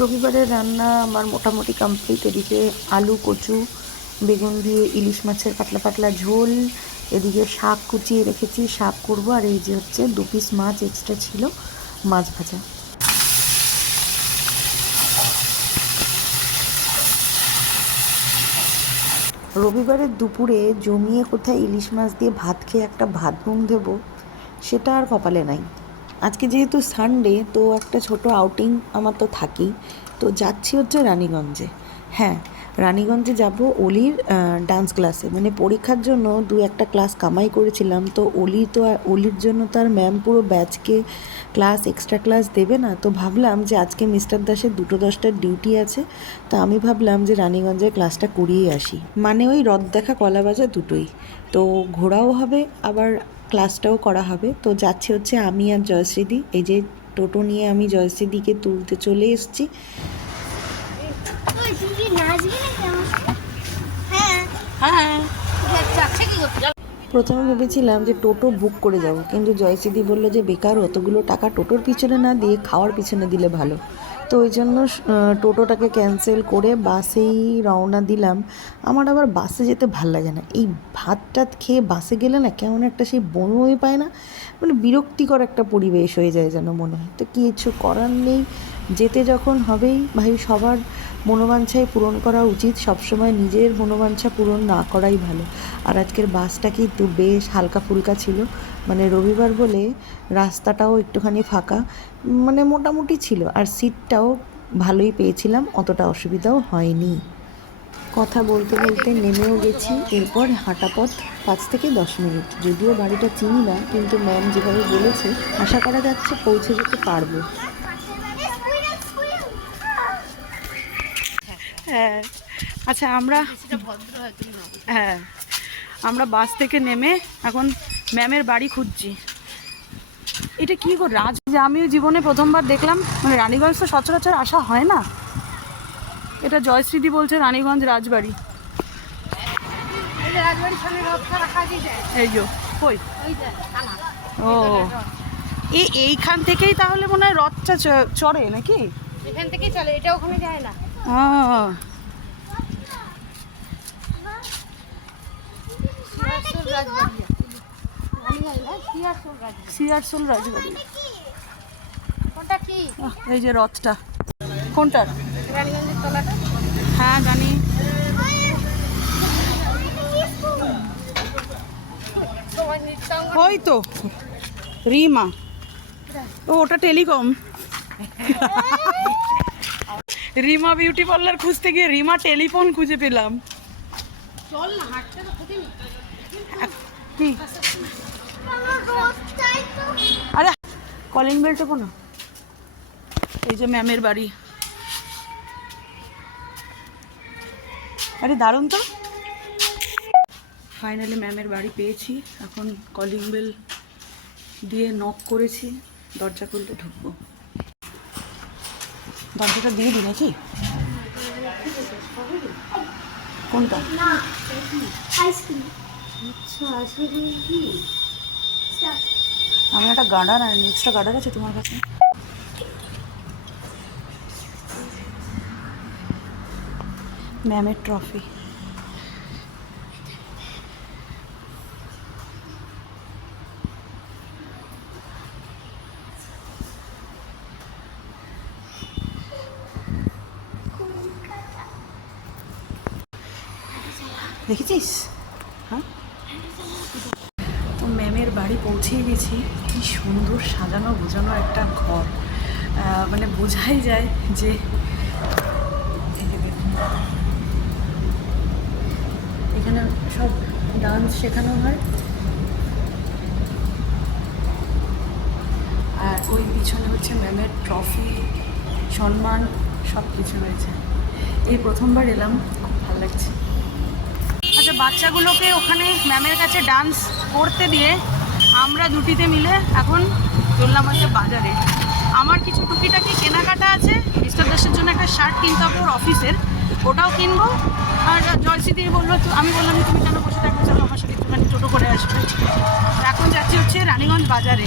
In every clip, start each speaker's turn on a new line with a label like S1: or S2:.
S1: রবিবারের রান্না আমার মোটামুটি কমপ্লিট এদিকে আলু, কচু, বেগুন দিয়ে ইলিশ মাছের পাতলা পাতলা ঝোল। এদিকে শাক কুচিয়ে রেখেছি, শাক করব। আর এই যে হচ্ছে দু পিস মাছ এক্সট্রা ছিল, মাছ ভাজা। রবিবারের দুপুরে জমিয়ে কোথায় ইলিশ মাছ দিয়ে ভাত খেয়ে একটা ভাত ঘুম দেবো, সেটা আর কপালে নাই। আজকে যেহেতু সানডে তো একটা ছোট আউটিং আমার তো থাকেই। তো যাচ্ছি হচ্ছে রানীগঞ্জে। হ্যাঁ রানীগঞ্জে যাব অলির ডান্স ক্লাসে মানে পরীক্ষার জন্য দু একটা ক্লাস কামাই করেছিলাম। তো অলি তো আর- অলির জন্য তার ম্যাম পুরো ব্যাচকে ক্লাস এক্সট্রা ক্লাস দেবে না। তো ভাবলাম যে আজকে মিস্টার দাসের দুটো দশটার ডিউটি আছে। তো আমি ভাবলাম যে রানীগঞ্জের ক্লাসটা করিয়ে আসি। মানে ওই রদ দেখা কলা বাজা দুটোই। তো ঘোরাও হবে, আবার ক্লাসটাও করা হবে। তো যাচ্ছে হচ্ছে আমি আর জয়শ্রীদি এই যে টোটো নিয়ে আমি জয়শ্রীদিকে তুলতে চলে এসেছি?
S2: হ্যাঁ
S3: হ্যাঁ
S2: যাচ্ছে কি করতে
S1: প্রথমে ভেবেছিলাম যে টোটো বুক করে যাব কিন্তু জয়শ্রীদি বলল যে বেকার অতগুলো টাকা টোটোর পিছনে না দিয়ে খাওয়ার পিছনে দিলে ভালো। তো ওই জন্য টোটোটাকে ক্যান্সেল করে বাসেই রওনা দিলাম। আমার আবার বাসে যেতে ভালো লাগে না। এই ভাত টাত খেয়ে বাসে গেলে না কেমন একটা সেই বমি পায় না। মানে বিরক্তিকর একটা পরিবেশ হয়ে যায় যেন মনে হয়। তো কিছু করার নেই। যেতে যখন হবেই, ভাই, সবার মনোবাঞ্ছাই পূরণ করা উচিত। সবসময় নিজের মনোবাঞ্ছা পূরণ না করাই ভালো। আর আজকের বাসটা কিন্তু বেশ হালকা ফুলকা ছিল। মানে রবিবার বলে রাস্তাটাও একটুখানি ফাঁকা মানে মোটামুটি ছিল। আর সিটটাও ভালোই পেয়েছিলাম অতটা অসুবিধাও হয়নি। কথা বলতে বলতে নেমেও গেছি এরপর হাঁটা পথ পাঁচ থেকে দশ মিনিট। যদিও বাড়িটা চিনি না কিন্তু ম্যাম যেভাবে বলেছে আশা করা যাচ্ছে পৌঁছে যেতে পারব।
S3: হ্যাঁ আচ্ছা আমরা হ্যাঁ আমরা বাস থেকে নেমে এখন ম্যামের বাড়ি খুঁজছি। এটা কি গো রাজ? যে আমিও জীবনে প্রথমবার দেখলাম মানে রানীগঞ্জ তো সচরাচর আসা হয় না। এটা জয়শ্রীদি বলছে রানীগঞ্জ রাজবাড়ি। এই যো কই? ও। এইখান থেকেই তাহলে মনে হয় রথটা চ- চড়ে নাকি?
S2: এখান থেকেই চলে এটা ওখানে যায় না। রাজবাড়ি। সিয়ারসোল রাজবাড়ি।
S3: সিয়ারসোল
S2: কোনটা কি?
S3: এই যে রথটা। কোনটার হ্যাঁ জানি। ওই তো রিমা। ও ওটা টেলিকম। রিমা বিউটি পার্লার খুঁজতে গিয়ে রিমা টেলিফোন খুঁজে পেলাম।
S2: চল না হাঁটতে তো
S3: কি? আরে কলিং বেল টেপো না। এই যে ম্যামের বাড়ি। আরে, দারুণ তো। ফাইনালি ম্যামের বাড়ি পেয়েছি। এখন কলিং বেল দিয়ে নক করেছি। দরজা খুলতে ঢুকবো। দরজাটা দিয়ে দিই নাকি? কোনটা?
S2: আচ্ছা আইসক্রিম
S3: আমার একটা গার্ডার আর এক্সট্রা গার্ডার আছে তোমার কাছে? ম্যামের ট্রফি দেখেছিস হ্যাঁ তো ম্যামের বাড়ি পৌঁছেই গেছি। কি সুন্দর সাজানো গোছানো একটা ঘর। মানে বোঝাই যায় যে। এখানে সব ডান্স শেখানো হয়। আর ওই পিছনে হচ্ছে ম্যামের ট্রফি সম্মান সব কিছু রয়েছে। এই প্রথমবার এলাম, খুব ভালো লাগছে। আচ্ছা বাচ্চাগুলোকে ওখানে ম্যামের কাছে ডান্স করতে দিয়ে আমরা দুটিতে মিলে এখন চললাম হচ্ছে বাজারে। আমার কিছু টুকিটাকি কেনাকাটা আছে। মিস্টার দাসের জন্য একটা শার্ট কিনতে হবে ওর অফিসের। ওটাও কিনবো। আর জয়সিদি বলল আমি বললাম যে তুমি কেন বসে থাকবে? চলো আমার সাথে একটুখানি টোটো করে আসবে। এখন যাচ্ছি হচ্ছে রানীগঞ্জ বাজারে।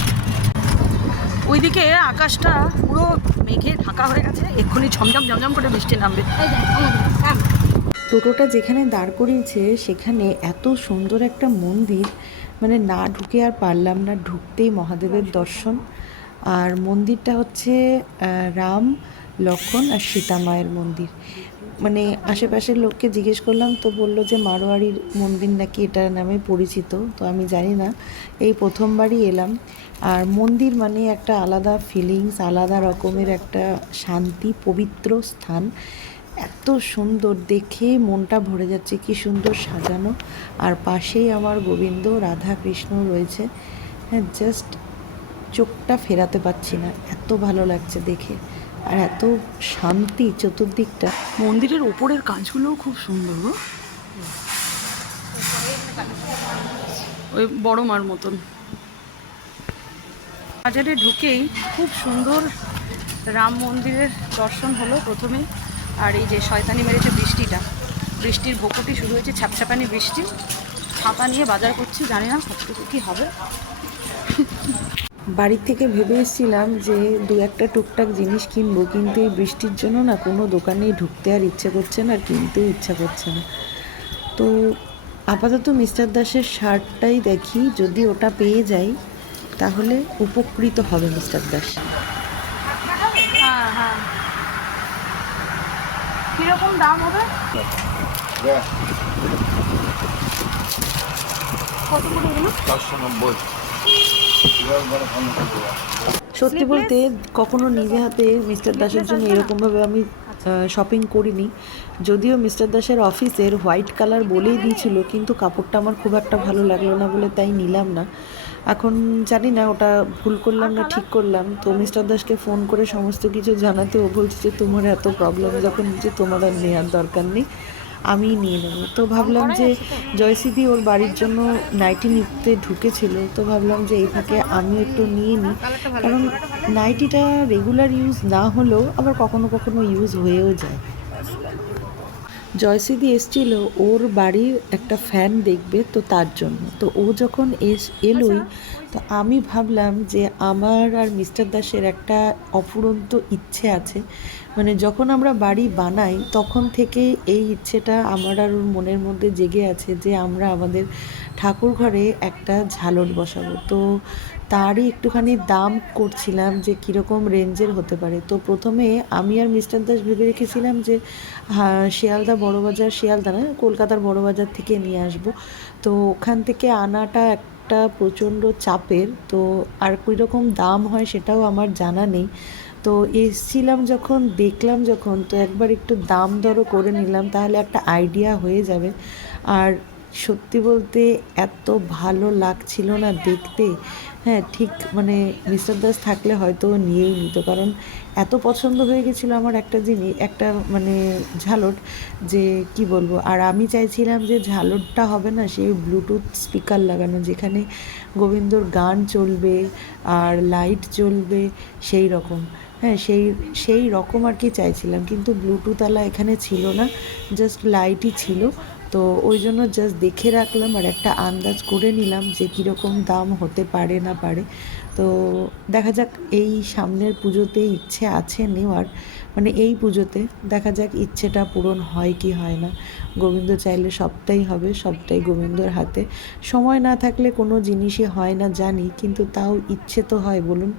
S3: ওইদিকে আকাশটা পুরো মেঘে ঢাকা হয়ে গেছে। এক্ষুনি ঝমঝম ঝমঝম করে বৃষ্টি নামবে।
S2: এই দেখ আমাদের কাম।
S1: টোটোটা যেখানে দাঁড় করিয়েছে সেখানে এত সুন্দর একটা মন্দির। মানে না ঢুকে আর পারলাম না ঢুকতেই মহাদেবের দর্শন। আর মন্দিরটা হচ্ছে রাম লক্ষণ আর সীতা মায়ের মন্দির। মানে আশেপাশের লোককে জিজ্ঞেস করলাম তো বলল যে মারোয়ারির মন্দির নাকি এটার নামে পরিচিত তো আমি জানি না। এই প্রথমবারই এলাম। আর মন্দির মানে একটা আলাদা ফিলিংস আলাদা রকমের একটা শান্তি পবিত্র স্থান। এত সুন্দর দেখে মনটা ভরে যাচ্ছে, কি সুন্দর সাজানো। আর পাশেই আমার গোবিন্দ, রাধা কৃষ্ণ রয়েছে। হ্যাঁ জাস্ট চোখটা ফেরাতে পারছি না। এত ভালো লাগছে দেখে। আর এত শান্তি চতুর্দিকটা।
S3: মন্দিরের ওপরের কাজগুলোও খুব সুন্দর ওই বড় মার মতন। বাজারে ঢুকেই খুব সুন্দর রাম মন্দিরের দর্শন হলো প্রথমে আর এই যে শয়তানি মেরেছে বৃষ্টিটা। বৃষ্টির ভোকটি শুরু হয়েছে ছাপছাপানি বৃষ্টি। ছাতা নিয়ে বাজার করছি, জানি না কতটুকু কী হবে।
S1: বাড়ির থেকে ভেবে এসেছিলাম যে দু একটা টুকটাক জিনিস কিনবো, কিন্তু এই বৃষ্টির জন্য না কোনো দোকানেই ঢুকতে আর ইচ্ছে করছে না, আর কিনতেও ইচ্ছা করছে না। তো আপাতত মিস্টার দাসের শার্টটাই দেখি, যদি ওটা পেয়ে যাই তাহলে উপকৃত হবে মিস্টার দাস
S3: হ্যাঁ হ্যাঁ কীরকম দাম হবে? কত করে এগুলো?
S4: চারশো নব্বই।
S1: সত্যি বলতে কখনো নিজে হাতে মিস্টার দাসের জন্য এরকমভাবে আমি শপিং করিনি। যদিও মিস্টার দাসের অফিসের হোয়াইট কালার বলেই দিয়েছিল কিন্তু কাপড়টা আমার খুব একটা ভালো লাগল না বলে তাই নিলাম না। এখন জানি না ওটা ভুল করলাম না ঠিক করলাম। তো মিস্টার দাসকে ফোন করে সমস্ত কিছু জানাতে ও বলছে যে তোমার এত প্রবলেম যখন যে তোমার আর নেওয়ার দরকার নেই আমিই নিয়ে নেব। তো ভাবলাম যে জয়সিদি ওর বাড়ির জন্য নাইটি নিতে ঢুকেছিল। তো ভাবলাম যে এই ফাঁকে আমিও একটু নিয়ে নিই। কারণ নাইটিটা রেগুলার ইউজ না হলেও আবার কখনো কখনো ইউজ হয়েও যায়। জয়সিদি এসছিল, ওর বাড়ির একটা ফ্যান দেখবে তো তার জন্য। তো ও যখন এস, এলোই তো আমি ভাবলাম যে আমার আর মিস্টার দাসের একটা অফুরন্ত ইচ্ছে আছে। মানে যখন আমরা বাড়ি বানাই, তখন থেকে এই ইচ্ছেটা আমার আর ওর মনের মধ্যে জেগে আছে যে আমরা আমাদের ঠাকুর ঘরে একটা ঝালর বসাবো। তো তারই একটুখানি দাম করছিলাম যে কীরকম রেঞ্জের হতে পারে। তো প্রথমে আমি আর মিস্টার দাস ভেবে রেখেছিলাম যে শিয়ালদা বড়বাজার, শিয়ালদা না, কলকাতার বড়বাজার থেকে নিয়ে আসব। তো ওখান থেকে আনাটা একটা প্রচণ্ড চাপের, তো আর কীরকম দাম হয় সেটাও আমার জানা নেই। তো এসছিলাম যখন, দেখলাম যখন, তো একবার একটু দাম দরও করে নিলাম, তাহলে একটা আইডিয়া হয়ে যাবে। আর সত্যি বলতে এত ভালো লাগছিল না দেখতে। হ্যাঁ ঠিক মানে মিস্টার দাস থাকলে হয়তো নিয়েই নিত, কারণ এত পছন্দ হয়ে গেছিল আমার একটা জিনিস, একটা মানে ঝালট যে কি বলব, আর আমি চাইছিলাম যে ঝালটটা হবে না, সেই ব্লুটুথ স্পিকার লাগানো, যেখানে গোবিন্দর গান চলবে আর লাইট চলবে সেই রকম। হ্যাঁ সেই সেই রকম আর কি চাইছিলাম, কিন্তু ব্লুটুথওয়ালা এখানে ছিল না জাস্ট লাইটই ছিল। তো ওই জন্য জাস্ট দেখে রাখলাম আর একটা আন্দাজ করে নিলাম যে কীরকম দাম হতে পারে না পারে। তো দেখা যাক এই সামনের পুজোতে ইচ্ছে আছে নেওয়ার। মানে এই পুজোতে দেখা যাক ইচ্ছেটা পূরণ হয় কি হয় না। গোবিন্দ চাইলে সবটাই হবে, সবটাই গোবিন্দর হাতে। সময় না থাকলে কোনো জিনিসই হয় না জানি, কিন্তু তাও ইচ্ছে তো হয়, বলুন।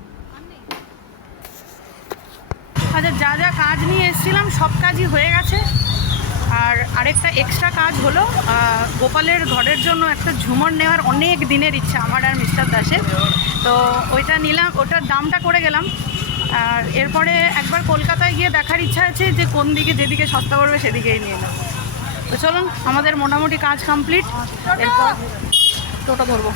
S3: আচ্ছা যা যা কাজ নিয়ে এসেছিলাম, সব কাজই হয়ে গেছে। আর আরেকটা এক্সট্রা কাজ হলো গোপালের ঘরের জন্য একটা ঝুমর নেওয়ার অনেক দিনের ইচ্ছা আমার আর মিস্টার দাসের। তো ওইটা নিলাম ওটার দামটা করে গেলাম। আর এরপরে একবার কলকাতায় গিয়ে দেখার ইচ্ছা আছে যে কোন দিকে যেদিকে সস্তা পড়বে সেদিকেই নিয়ে নেব। তো চলুন আমাদের মোটামুটি কাজ কমপ্লিট এরপর টোটো ধরবো।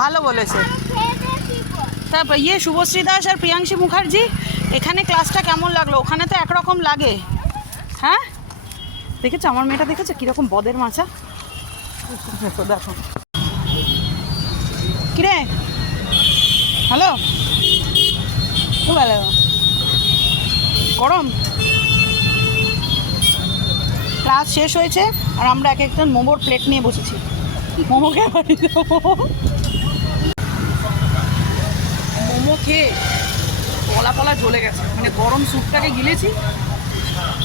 S2: ভালো
S3: বলেছে। তারপর ইয়ে শুভশ্রী দাস আর প্রিয়াংশী মুখার্জি এখানে ক্লাসটা কেমন লাগল? ওখানে তো একরকম লাগে। হ্যাঁ? দেখেছ? আমার মেয়েটা দেখেছ? কীরকম বদের মাছা দেখো। কিরে? হ্যালো? খুব ভালো। গরম? ক্লাস শেষ হয়েছে, আর আমরা এক একটা মোমোর প্লেট নিয়ে বসেছি। মোমো খেয়ে মোমো খেয়ে? পলা পলা জ্বলে গেছে। মানে গরম স্যুপটাকে গিলেছি,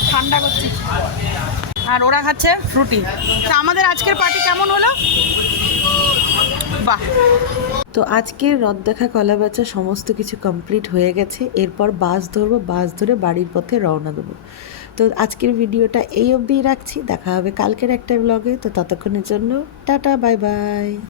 S3: ঠান্ডা করছি। আর ওরা খাচ্ছে ফ্রুটি। তা আমাদের আজকের পার্টি কেমন হলো? বাহ।
S1: তো আজকে রথ দেখা, কলা বেচা সমস্ত কিছু কমপ্লিট হয়ে গেছে। এরপর বাস ধরবো, বাস ধরে বাড়ির পথে রওনা দেবো। তো আজকের ভিডিওটা এই অবধিই রাখছি। দেখা হবে কালকের একটা ব্লগে তো ততক্ষণের জন্য টাটা বাই বাই